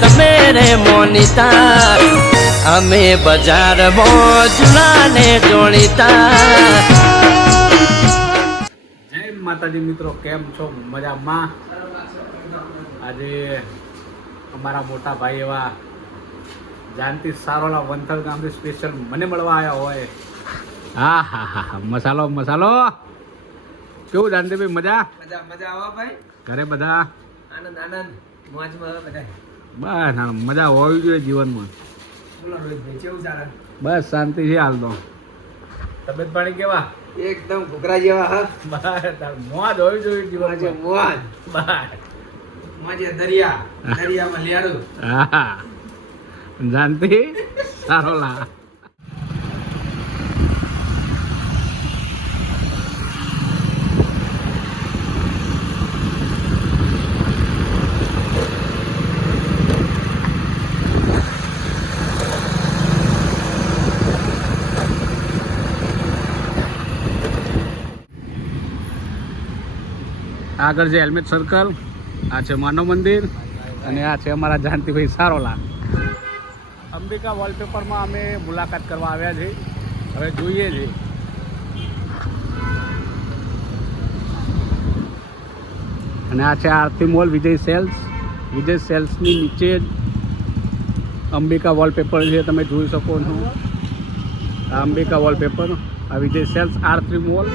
તમે રે મોનિતા અમે બજારમાં જુલાને જોડીતા. જય માતાજી મિત્રો, કેમ છો? મજામાં? આજે અમારા મોટા ભાઈ એવા જાનતી સારોલા વંથલ ગામથી સ્પેશિયલ મને મળવા આવ્યા હોય. હા હા હા હા, મસાલો મસાલો. કેવું જાનતીભાઈ, મજા? મજા મજા આવા ભાઈ. ઘરે બધા આનંદ આનંદ મોજમાં બધા. બસ મજા હોવી જોઈએ જીવનમાં. બોલો રોહિતભાઈ, કેવું ચાલે? બસ શાંતિ છે હાલ તો. તબિયત પાણી કેવા? એકદમ ઘૂઘરા જેવા હા. બસ મોજ હોવી જોઈએ જીવનમાં. મોજ બસ મોજે દરિયા દરિયામાં લેડું. હા, જાનતી સારોલા. આગળ છે હેલ્મેટ સર્કલ, આ છે માનવ મંદિર અને આ છે અમારા જાનતીભાઈ સારોલા. અંબિકા વોલપેપરમાં અમે મુલાકાત કરવા આવ્યા છીએ. હવે જોઈએ છીએ. અને આ છે આરતી મોલ, વિજય સેલ્સ. વિજય સેલ્સની નીચે જ અંબિકા વોલપેપર છે, તમે જોઈ શકો છો. આ અંબિકા વોલપેપર, આ વિજય સેલ્સ, આરતી મોલ.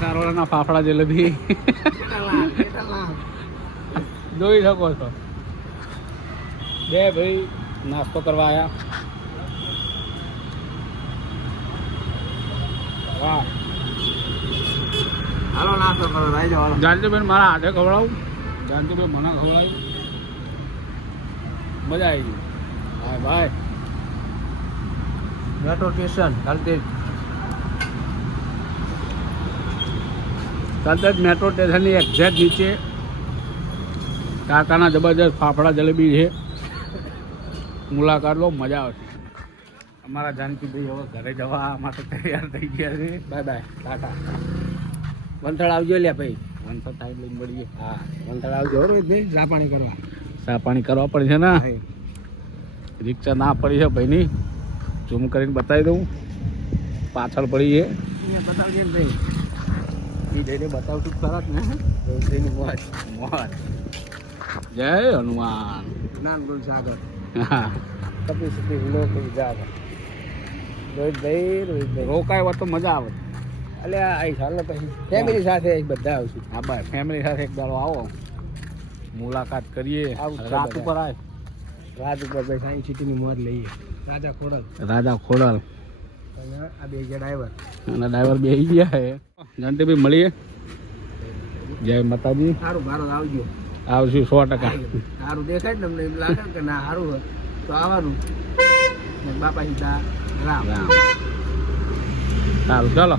સારોલાના ફાફડા જલેબી જોઈ શકો છો. બે ભાઈ નાસ્તો કરવા આવ્યા. વાહ, હાલો નાસ્તો કરો ભાઈ જો હાલો. જાનતીબેન મારા હાથે ખવડાવું, જાનતીબેન મને ખવડાવી, મજા આવી ગઈ. હા ભાઈ, મેટ્રો સ્ટેશન ચાલતી તરત જ મેટ્રો સ્ટેશનની એક્ઝેક્ટ નીચે કાકાના જબરજસ્ત ફાફડા જલેબી છે. મુલાકાત લો, મજા આવશે. અમારા જાનકીભાઈ હવે ઘરે જવા માટે તૈયાર થઈ ગયા છે. Bye bye, Tata. વંથળ આવજો લ્યા ભાઈ. વંથળ ટાઈમ લઈને મળીએ. હા વંથળ આવજો રોહિતભાઈ, ચા પાણી કરવા. ચા પાણી કરવા પડશે ને. રિક્ષા ના પડી છે ભાઈની, ઝૂમ કરીને બતાવી દઉં. પાછળ પડી છે, અહીંયા બતાવજે ને ભાઈ. એ જઈને બતાવશું ખરા જ ને. રોહિતભાઈની મોજ. મોજ. જય હનુમાન. નાન ગુલ સાગર હા, કપી સપી લોક જાવ. રોહિતભાઈ રોકાય હોત તો મજા આવે. એટલે આવીશ હાલ પછી ફેમિલી સાથે બધા આવશું. હા ભાઈ, ફેમિલી સાથે એક દાડો આવો, મુલાકાત કરીએ. આવું છે રાત બધા. ઉપર આવે. રાત ઉપર ભાઈ સાયન્સ સિટીની મોજ લઈએ. રાજા ખોડલ રાજા ખોડલ અને આ બે જે ડ્રાઈવર. અને ડ્રાઈવર બે આવી ગયા છે. જાનતીભાઈ મળીએ. જય માતાજી. સારું ભારત આવજો. આવશું 100%. સારું દેખાય ને તમને એમ લાગે કે ના સારું હોય તો આવવાનું. ને બાપા સીધા રામ. રામ. સારું, ચાલો.